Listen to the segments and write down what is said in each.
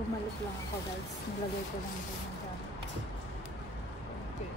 bumalik lang ako guys. Nilagay ko lang din ang gamit. Okay.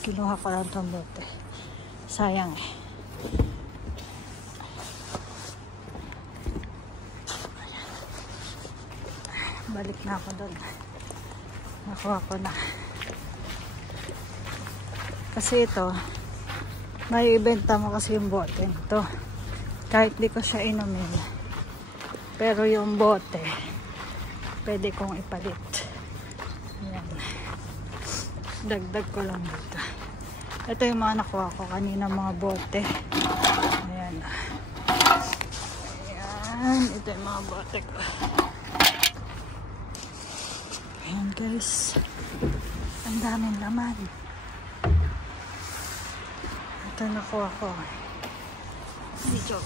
Kinuha ko lang itong bote. Sayang eh. Balik na ako doon. Nakuha ko na. Kasi ito, may ibenta mo kasi yung bote ito. Kahit di ko siya inumin. Pero yung bote, pwede kong ipalit. Ayan. Dagdag ko lang dito. Ito yung mga nakuha ko kanina, mga bote. Ayan. Ayan. Ito yung mga bote ko. Ayan guys. Ang daming laman. Ito nakuha ko. Dito.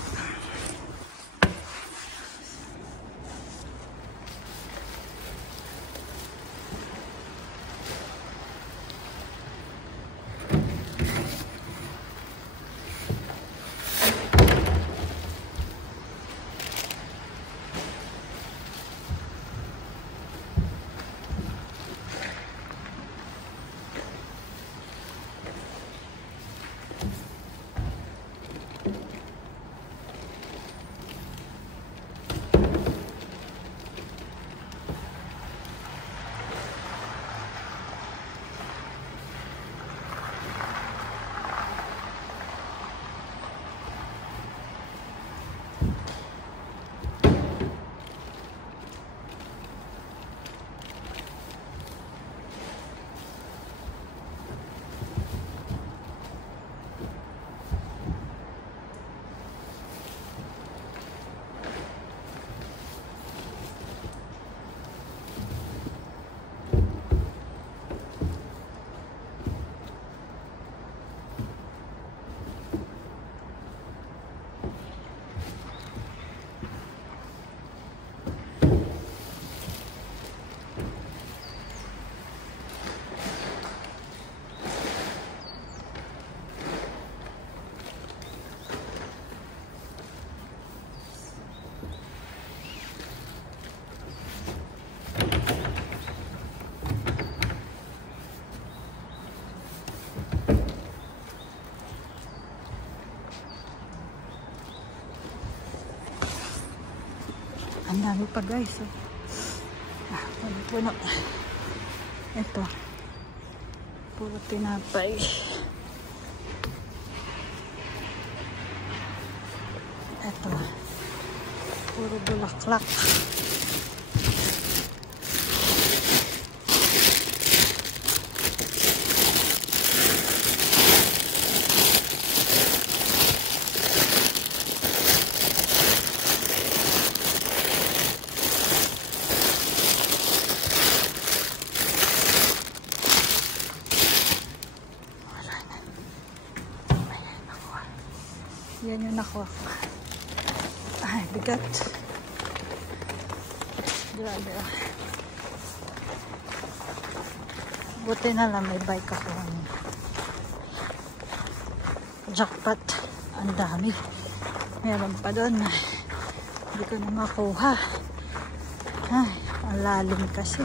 Ang dami pa guys. Puno. Ito. Puro tinapay. Ito. Puro bulaklak. Yan yung nakuha ko. Ay, bigat. Grabe. Buti na lang may bike ako. Jackpot. Ang dami. Meron pa doon. Hindi ko na makuha. Ay, ang lalim kasi.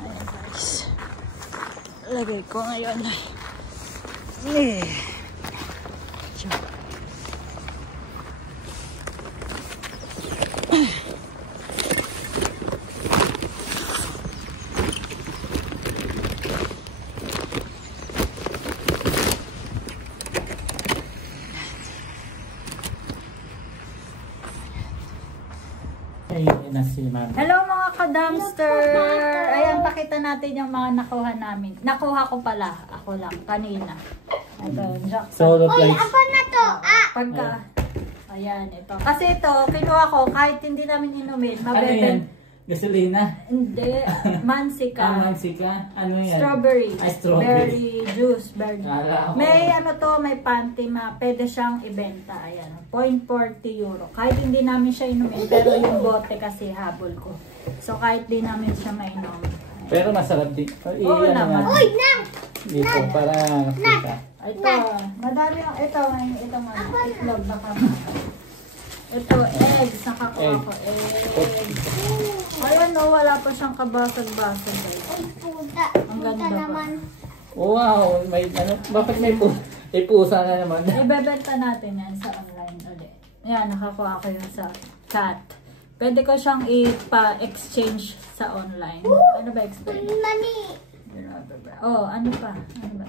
Ayan guys. Lagay ko ngayon. na si Ma'am. Hello mga ka-dumpster! Ayan, pakita natin yung mga nakuha namin. Nakuha ko pala. Ako lang, kanina. Ito, jackpot. Solo Uy, place. ako na to. Pagka, ayan, ito. Kasi ito, kinuha ko, kahit hindi namin inumin, Ano yan? mabeben. Gasolina? Hindi, mansika. Mansika? Ano yan? Strawberry. Ay, strawberry. Berry juice. Berry. Kala ko. May ano to, may panty pwede siyang ibenta. Ayan, 0.40 euro. Kahit hindi namin siya inumin, pero yung bote kasi habol ko. So kahit di namin siya mainom. Pero masarap din. Oo naman. Uy, nang! Dito, para kita. Ito, madami yung, ito mga itlog na kama. Ito, eggs, nakakuha ko eggs. Ayan no, wala pa siyang kabasag-basag guys. Uy, puta. Ang Puta ganda ba? naman. Wow, may ano, bakit may pusa na naman? Ibebenta natin yan sa online ulit. Ayan, nakakuha ko yun sa cat. Pwede ko siyang ipa-exchange sa online. Ano ba exchange? Mani. Oh, ano pa? Ano ba?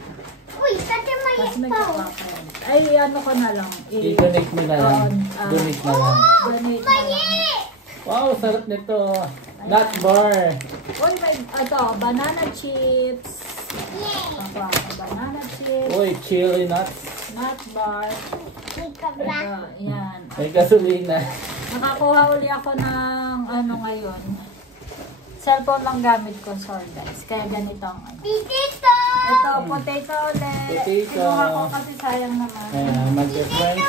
Uy, kasi may Mas may ikaw. kapakain. Ay, ano ko na lang. I-donate mo na lang. Donate na lang. Donate na lang. Wow, sarap nito. Nut bar. Uy, may, ito, banana chips. Yeah. Ito, banana chips. Uy, chili nuts. Nut bar. Ikaw ba? Ito, yan. May gasolina. Nakakuha uli ako ng ano ngayon. Cellphone lang gamit ko, sorry guys. Kaya ganito ang ano. Dito. Ito, potato ulit. Potato. Kinuha ko kasi sayang naman. Ayan, mag-friends.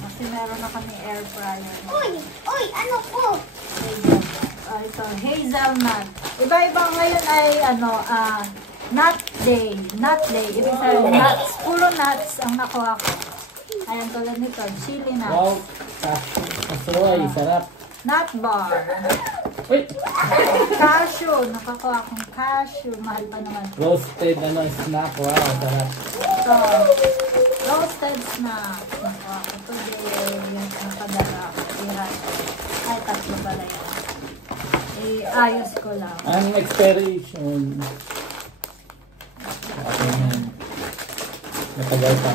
Kasi meron na kami air fryer. Uy, ano ko? Ito, hazelnut. Iba-iba ngayon ay ano, nut day. Nut day. Ibig sabihin, nuts. Puro nuts ang nakuha ko. Ayan, tulad nito, chili nuts. Wow, kasroy, sarap. Nut bar. Uy, Cashew. Nakakuha akong cashew. Mahal pa naman. roasted snack. Wow, sarap. Ito, roasted snack. Nakuha ko today. Napadala ako. Ay, tatlo pala yan. Ayos ko lang. Ang expiration. Okay na. Natagal pa.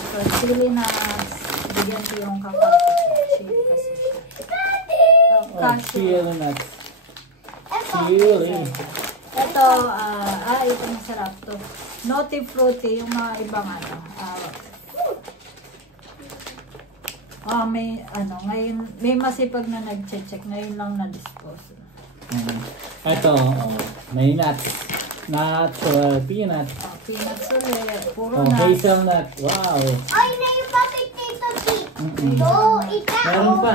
Ito, chili nuts. Bigyan ko yung kakao. Chili kasi siya. Oh, chili nuts. Chili. Ito, ito masarap to. Noti fruity, yung mga ibang ano. May ano, ngayon, may masipag na nag-check, ngayon lang na-dispose. Ito, may nuts. Natural peanut. Peanuts ulit, puro Oh, nuts. hazelnut. Wow. Ay, na yung bakit dito, Chi. Mm-mm. Oo, ikaw. Meron pa.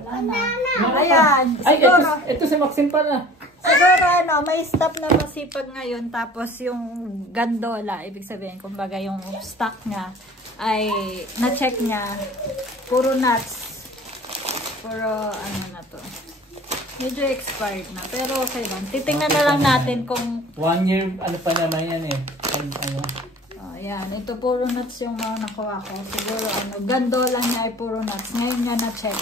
Wala na. Meron pa. Ayan, Ay, siguro, ito si Maxine pala. siguro ano, may stop na masipag ngayon, tapos yung gandola, ibig sabihin, kumbaga yung stock niya, ay na-check niya, puro nuts, puro ano na to. Medyo expired na, pero okay lang. Titingnan na lang natin kung 1 year, ano pa naman yan eh. Ano? ayan, ito puro nuts yung mga nakuha ko. Siguro ano, gandola niya ay puro nuts. Ngayon niya na-check.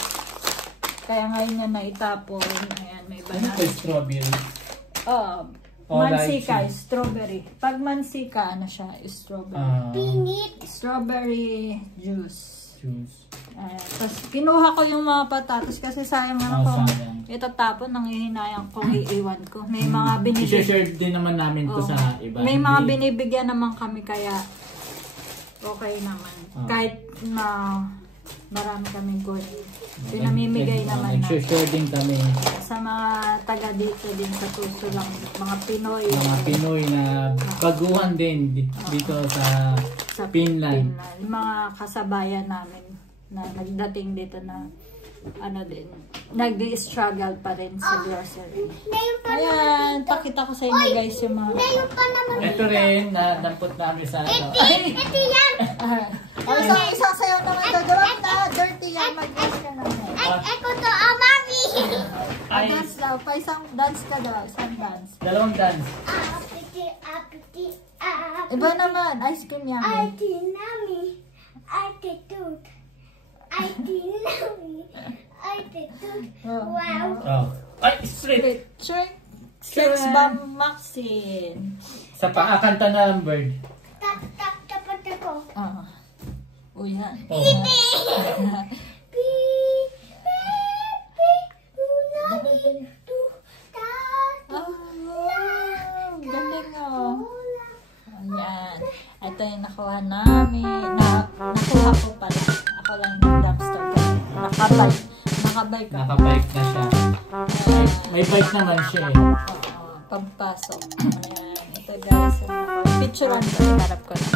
Kaya ngayon niya na-itapon. Ayan, may Ano banana. pa strawberry? Oh, mansika, strawberry. Pag mansika, ano siya, strawberry. Pinit. Strawberry juice. Juice. Tapos, kinuha ko yung mga patatas kasi sayang Oh, ano kung sayang. itatapon, nangihinayang kong iiwan ko. May mga binibigyan. I-share din naman namin to sa iba. May mga Hindi- binibigyan naman kami kaya okay naman. Kahit na marami kaming good. Pinamimigay naman na Nag-share din kami. sa mga taga dito din sa Tuso lang, mga Pinoy. Mga Pinoy na baguhan din dito sa Finland. Yung mga kasabayan namin na nagdating dito na ano din, nag-struggle pa rin sa grocery. Ngayon pa Ayan, pakita ko sa inyo guys yung mga... Ngayon pa naman. Ito rin, nadampot namin sa ito. Ay! Ito yan. isang sayaw naman to. Diba na, dirty yan. Mag-dance ka naman. Eko to, mami. Ay, Dance daw. Pa isang dance ka daw. Isang dance. dalawang dance. Apiti, apiti, apiti. Iba naman. Ice cream yan. Ati nami. Ati tut. Ati nami. Ati tut. Wow. Oh. Ay, straight! Trick. Sex bomb Maxine. Sa paakanta na ang bird. Tak, tak, tapat ako. Oh. O yan. Oh. Galing oh. Ayan. Ito yung nakuha namin. Nakuha ko pala. Ako lang yung dumpster. Nakabike. Nakabike na siya. May bike naman siya eh. Pagpasok. Ayan. Ito guys. Picturean ko. Iharap ko na.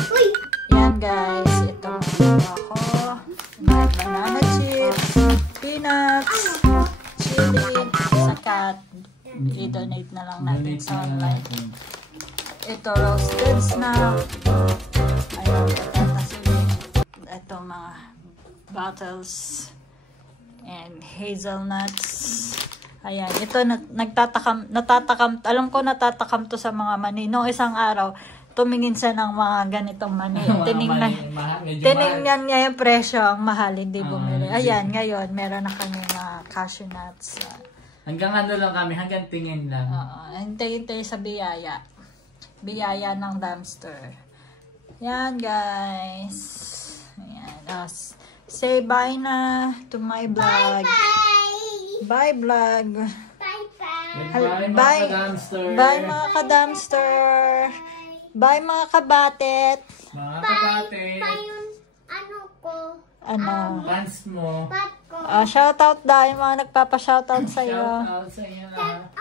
Ayan guys. Ito nakuha ko. May banana chips, peanuts, chili, saka i-donate na lang natin sa online. Ito roasted snack. Ayan, ito mga bottles and hazelnuts. Ayan, ito natatakam, alam ko natatakam to sa mga mani. Noong isang araw, tumingin siya ng mga ganitong mani. Tinignan niya yung presyo, ang mahal, hindi bumili. Ayan, ngayon, meron na kami mga cashew nuts. Hanggang ano lang kami, hanggang tingin lang. Oo, hintay-hintay sa biyaya. Biyaya ng dumpster. Yan guys. Ayan. Say bye na to my vlog. Bye vlog. Bye mga ka-dumpster. Bye mga ka-dumpster. Bye mga kabatet. Mga kabatet. Ano ko? Ano? Fans mo. Pat ko. Shoutout dahil mga nagpapa-shoutout sa'yo. Shoutout sa inyo lahat.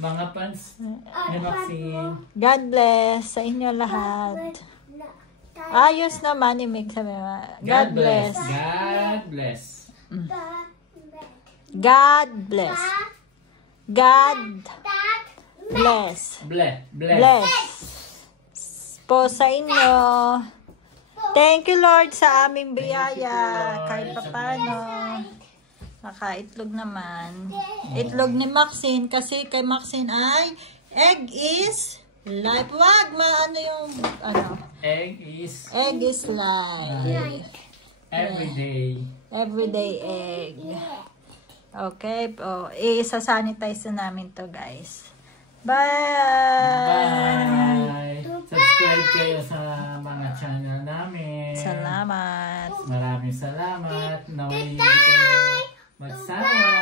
Mga fans ni Maxine. God bless sa inyo lahat. Ayos naman, imig sabi mo. God bless. God bless. God bless. God bless. Bless. Po sa inyo. Thank you Lord sa aming biyaya. Kahit papano. Nakaitlog naman. Itlog ni Maxine kasi kay Maxine ay egg is life. Wag maano yung ano. Egg is Life. everyday. Everyday egg. Okay. Isa-sanitize na namin to guys. Bye! Subscribe kayo sa mga channel namin. Salamat. Maraming salamat. Naway hindi kayo magsawa.